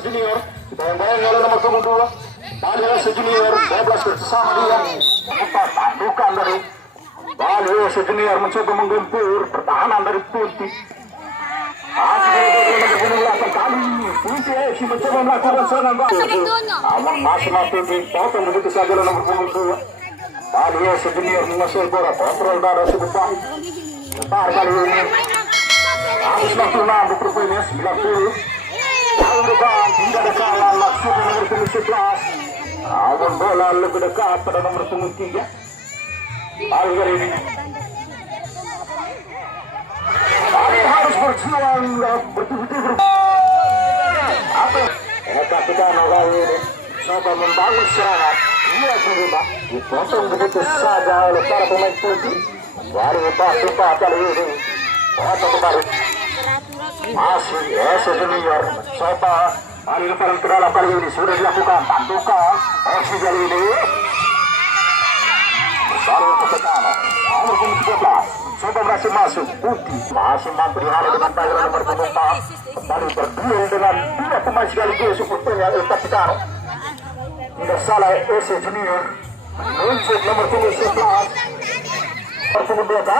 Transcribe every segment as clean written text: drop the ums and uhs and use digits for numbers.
Junior. Ditayang-tayang oleh nomor punggung 2. Bali Junior 12 bersama dia. Empat tandukan dari Bali Junior mencoba menggempur pertahanan dari Punti. Masih nomor punggung 8 kali ini. Punti FC mencoba melakukan serangan balik. Namun masih mampu dipotong begitu saja oleh nomor punggung 2. Bali Junior menguasai bola, kontrol darah cukup baik. Bentar kali ini habis waktu 6 rupanya 90. Tahun depan tidak ada kalah langsung nomor punggung 11. Namun bola lebih dekat pada nomor punggung 3. Bali kali ini Bali harus berjuang betul-betul apa? Kapten kali ini coba membangun serangan. Ia sudah dipotong begitu saja oleh para pemain Putih. Baru empat kali ini potong kembali. Masih Junior coba Bali paling terdalam kali ini sudah dilakukan tandukan aksi kali ini. Baru Kapten nomor punggung 13 coba berhasil masuk. Putih masih mampu dihalau dengan baik nomor punggung 4. Kembali berduel dengan dua pemain sekaligus sepertinya Kapten. Tidak salah Junior menunjuk nomor punggung 11. Nomor punggung 12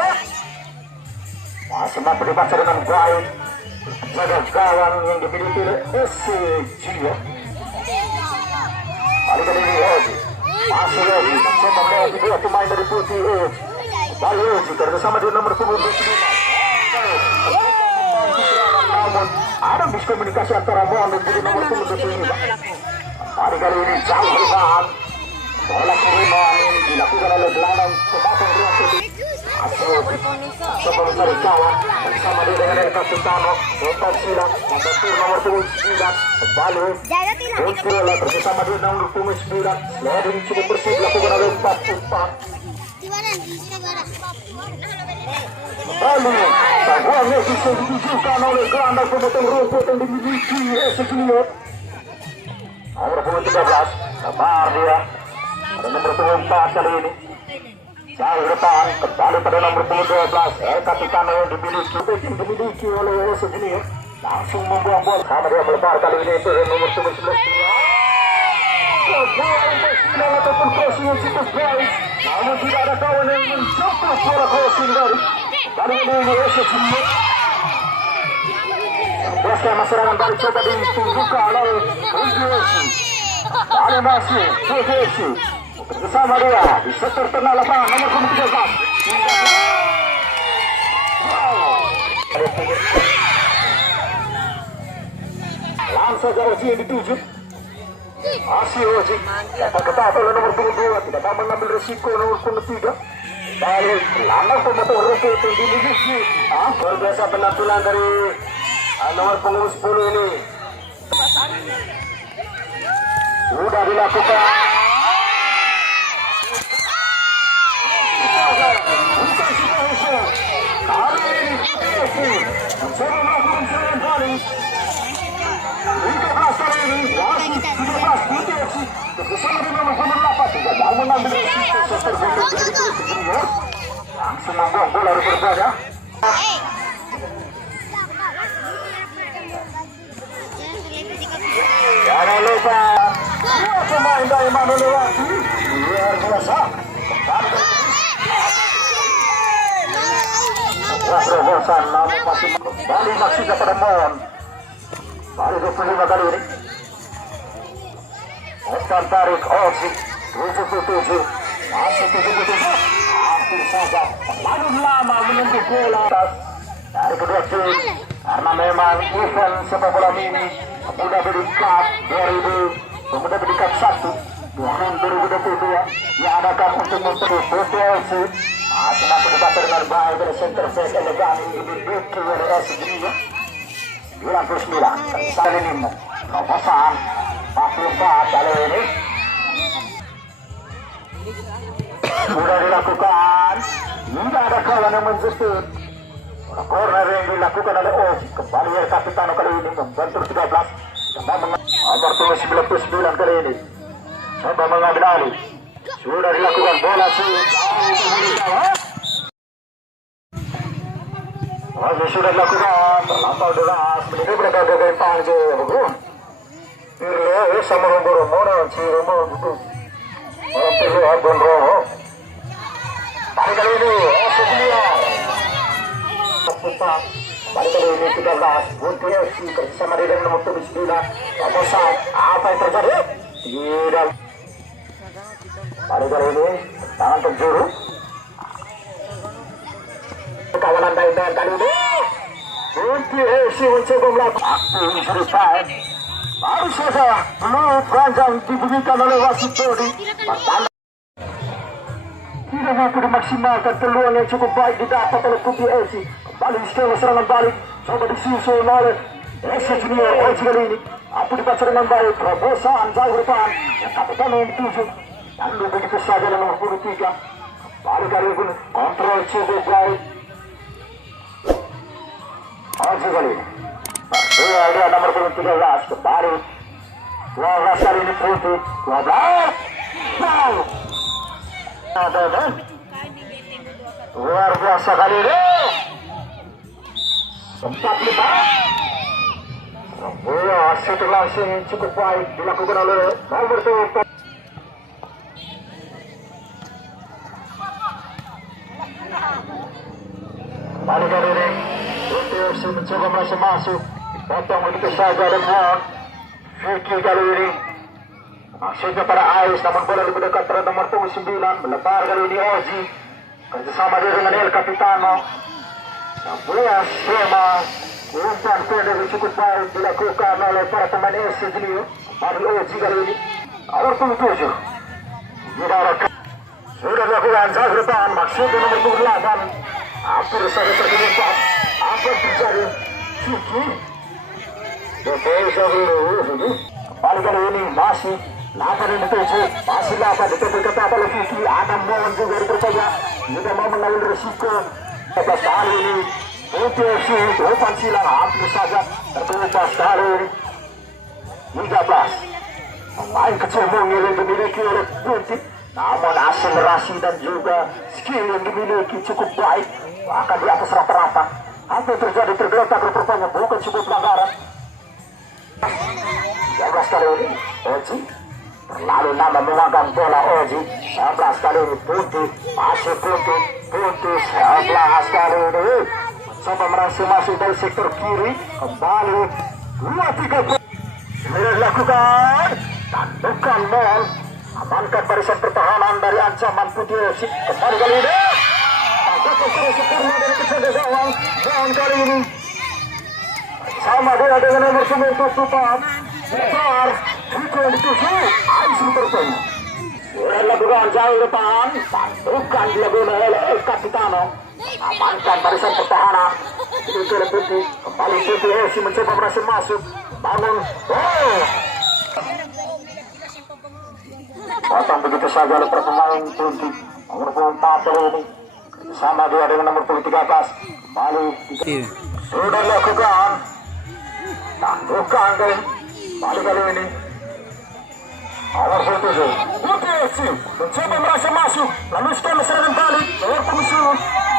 masih mampu dibaca dengan baik. Jaga gawang yang dimiliki oleh Junior. Kali ini Oji masih Oji mencoba melewati dua pemain dari Putih. Bali Oji bersama dengan nomor punggung 25. Namun ada miskomunikasi antara Mon dan nomor punggung 25. Kali ini jauh bertahan. Bola kiriman dilakukan oleh gelandang pematang ruang putih. Coba mencari kawan bersama dia dengan Elka Sultano. Lepas silat membentur nomor punggung 9. Kembali muncul bersama dia nomor punggung 9. Leading cukup bersih dilakukan oleh 44. Kembali sebuahnya bisa ditujukan oleh gelandang pematang ruang putih yang dimiliki Junior. Nomor punggung 13 sabar dia pada nomor punggung 4 kali ini. Jauh depan kembali pada nomor punggung 12 Kapten yang dimiliki oleh Junior. Langsung membuang bola sama dia melebar kali ini itu nomor punggung 11. Bola ataupun crossing yang cukup baik. Namun tidak ada kawan yang menjemput bola crossing dari kali ini Junior. Bersama serangan balik coba ditunjukkan oleh Junior. Ada masih Junior bersama dia di sektor tengah lapangan nomor punggung 13. Langsung saja Oji yang dituju. Masih Oji dapat ketat oleh nomor punggung 2. Tidak dapat mengambil resiko nomor punggung 3. Balik landang pematang rumput yang dimiliki. Luar biasa penampilan dari nomor punggung 10 ini. Sudah dilakukan. Kali ini mencoba melakukan serangan balik. 13 kali ini masih 17 Putih bersama dengan nomor 8 tidak mau mengambil resiko tersebut dari Junior. Langsung membuang bola dari berbeda. Jangan lupa dua pemain dari Manulewati luar biasa. Terobosan namun masih kembali maksudnya pada Mon. Baru 25 kali ini. Oscar tarik Oji 77 masih 77. Hampir saja terlalu lama menunggu bola dari kedua tim karena memang event sepak bola ini Pemuda Bedikat 2000 Pemuda Bedikat 1 tahun 2022 diadakan untuk memperoleh PTLC. Masih mampu dibaca dengan baik dari center face elegan yang dimiliki oleh Junior. 99 kesalahan ini Novosan 44 kali ini sudah dilakukan. Tidak ada kawan yang menjemput. Corner yang dilakukan oleh Oji. Kembali Kapten kali ini membentur 13. Nomor 99 kali ini coba mengambil alih. Sudah dilakukan bola sudah dilakukan terlampau deras. Ini berada di panjang. bersama Rombongan si Rombongan itu malam perlu Abon Roho. Kali ini Sedunia kita kali ini 13 Bunti FC bersama dengan nomor 79 Bosan. Apa yang terjadi? Tidak. Kali ini tangan penjuru kawanan daerah kali ini Bunti FC mencoba melakukan aksi selesai. Baru saja peluit panjang diberikan oleh wasit Dodi. Tidak mampu dimaksimalkan peluang yang cukup baik didapat oleh Bunti FC. Kembali skema serangan balik coba disusul oleh FC Junior Oji kali ini. Apa dibaca dengan baik terobosan jauh depan yang kapitan nomor 7 dan begitu saja nomor 23. Baru kali pun kontrol cukup baik Oji kali ini. Ada nomor 13 kembali 12 kali ini Putih 12 wow ada luar biasa kali ini sempat lupa bola setelah sini cukup baik dilakukan oleh nomor 7 kembali kali ini Putih FC mencoba masuk potong begitu saja dan Mohon Vicky kali ini maksudnya para Ais namun bola lebih dekat pada nomor 9 melebar kali ini Oji kerjasama dia dengan El Capitano yang bola skema umpan pendek cukup baik dilakukan oleh para pemain SC Junior. Kembali Oji kali ini nomor 7 sudah dilakukan jauh depan maksudnya nomor 8 hampir saja terjebak apa terjadi Vicky kembali kali ini masih 8 masih 8 ditepi ketat oleh Vicky. Adam Mohon juga dipercaya tidak mau mengambil risiko. Kali ini Putih FC umpan silang hampir saja terlepas kali ini 13 pemain kecil mungil yang dimiliki oleh Putih namun akselerasi dan juga skill yang dimiliki cukup baik bahkan di atas rata-rata. Apa yang terjadi tergeletak rupanya bukan sebuah pelanggaran. 12 kali ini Oji terlalu lama memegang bola Oji. 11 kali ini Putih masih Putih 11 kali ini mencoba masuk dari sektor kiri kembali 2-3 ini dilakukan dan bukan Mohon amankan barisan pertahanan dari ancaman Putih FC. Kembali kali ini agak sempurna dari kecil gawang Mohon kali ini sama dia dengan nomor 9 Tutupan besar Viko yang dituju Ais Luterpen dilakukan jauh depan bukan dilakukan oleh El Capitano amankan barisan pertahanan itu oleh Putih. Kembali Putih FC mencoba berhasil masuk bangun potong begitu saja oleh pemain Putih nomor 4 ini sama dia dengan nomor 13 kembali sudah dilakukan dan bukan kali ini nomor 7 Putih FC mencoba merasa masuk lalu skema serangan balik nomor 7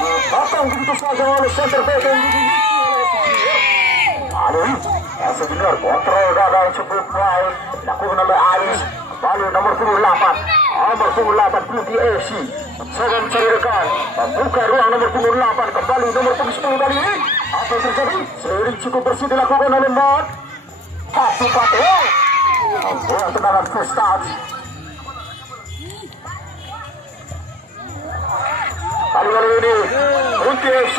dipotong begitu saja oleh center back kali FC Junior kontrol gagal cukup baik dilakukan oleh Ais. Kembali nomor 8 Putih FC mencoba mencari rekan membuka ruang nomor 8 kembali nomor 10 kali ini apa yang terjadi seiring cukup bersih dilakukan oleh Mohon membuat tendangan first touch. Kali ini Putih FC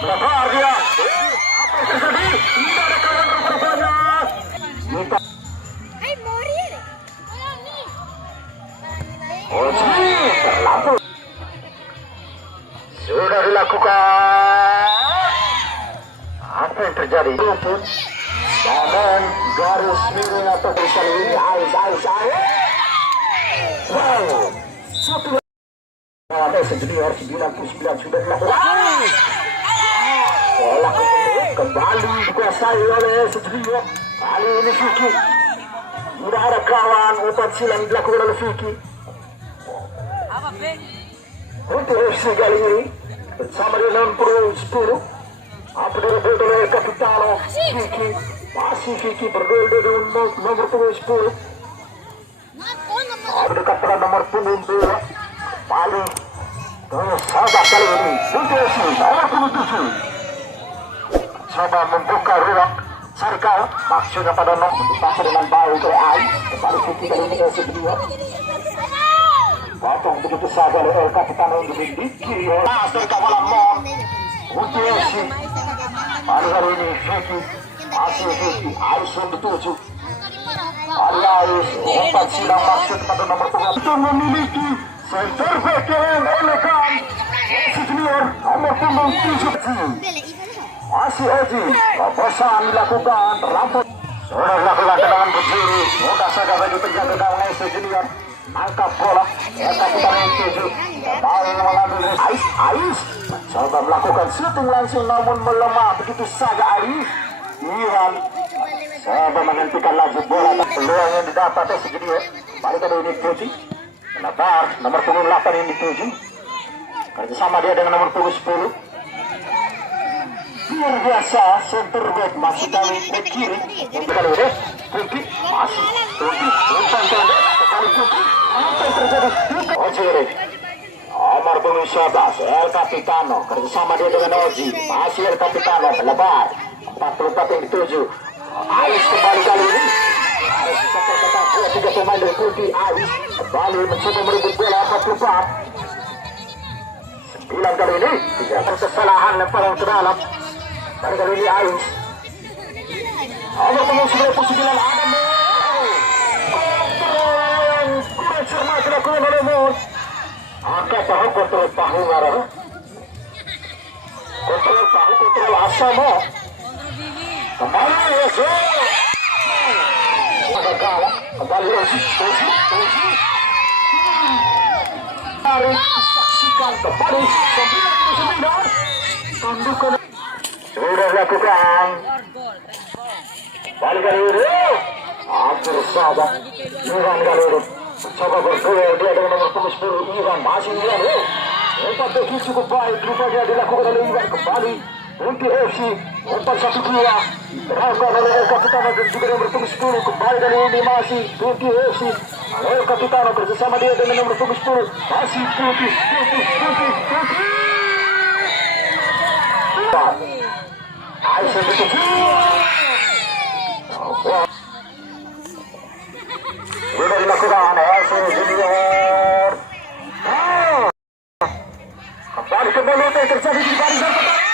melebar dia apa yang terjadi tidak ada kawan rupanya Oji terlalu sudah dilakukan apa yang terjadi dan garis miring atau tulisan ini Ais wow ada Junior 99 sudah dilakukan bola kembali dikuasai oleh Junior. Kali ini Vicky tidak ada kawan umpan silang dilakukan oleh Vicky. Untuk FC kali ini bersama dengan Pro 10 apa direbut oleh Capitano Vicky masih Vicky berduel dengan nomor 10 dekat pada nomor punggung 2 paling sahabat kali ini Bintesi nomor punggung 7 coba membuka ruang Sarkal maksudnya pada nomor dipasang dengan baik oleh Ai kembali Putih kali ini kedua potong begitu saja oleh El Capitano yang di kiri dari kawalan Mon Bintesi kali ini Vicky masih Vicky Ais yang dituju Ais umpan silang maksud pada nomor punggung itu memiliki center back yang elegan Junior nomor punggung 7 masih Oji, bosan dilakukan terlampau. Sudah dilakukan tendangan ke kiri, mudah saja bagi penjaga gawang SC Junior. Angkat bola, Kapten yang 7, mau mengambil Ais, mencoba melakukan shooting langsung namun melemah begitu saja Ais. Iwan, coba menghentikan laju bola dan peluang yang didapat SC Junior. Balik kali ini Putih, menebar nomor punggung 8 yang dituju. Kerjasama dia dengan nomor punggung 10. Luar biasa center back masih kali ke kiri kali ini Putih masih Putih umpan pendek sekali Putih apa yang terjadi Oji nomor punggung 11 El Capitano kerjasama dia dengan Oji masih El Capitano melebar 44 yang dituju Ais kembali kali ini Ais kata-kata 3 pemain dari Putih Ais kembali mencoba merebut bola 44 9 kali ini tidak kesalahan lemparan ke dalam pada kali ini Ais nomor punggung 99 ada kontrol kurang cermat dilakukan oleh Mon angkat tahu kontrol pahu ngarang kontrol pahu kontrol asam kembali Oji ada kalah kembali Oji tarik saksikan kembali 99 tandukan sudah dilakukan balik kali ini hampir saja Iwan kali ini mencoba berduel dia dengan nomor punggung 10 Iwan masih Iwan umpan beki cukup baik rupanya dilakukan oleh Iwan kembali untuk FC umpan 1-2 terangkan oleh El Capitano dan juga nomor punggung 10 kembali kali ini masih Putih FC El Capitano bersama dia dengan nomor punggung 10 masih Putih Ais yang dituju sudah dilakukan SC Junior kembali ke bola yang terjadi di barisan pertahanan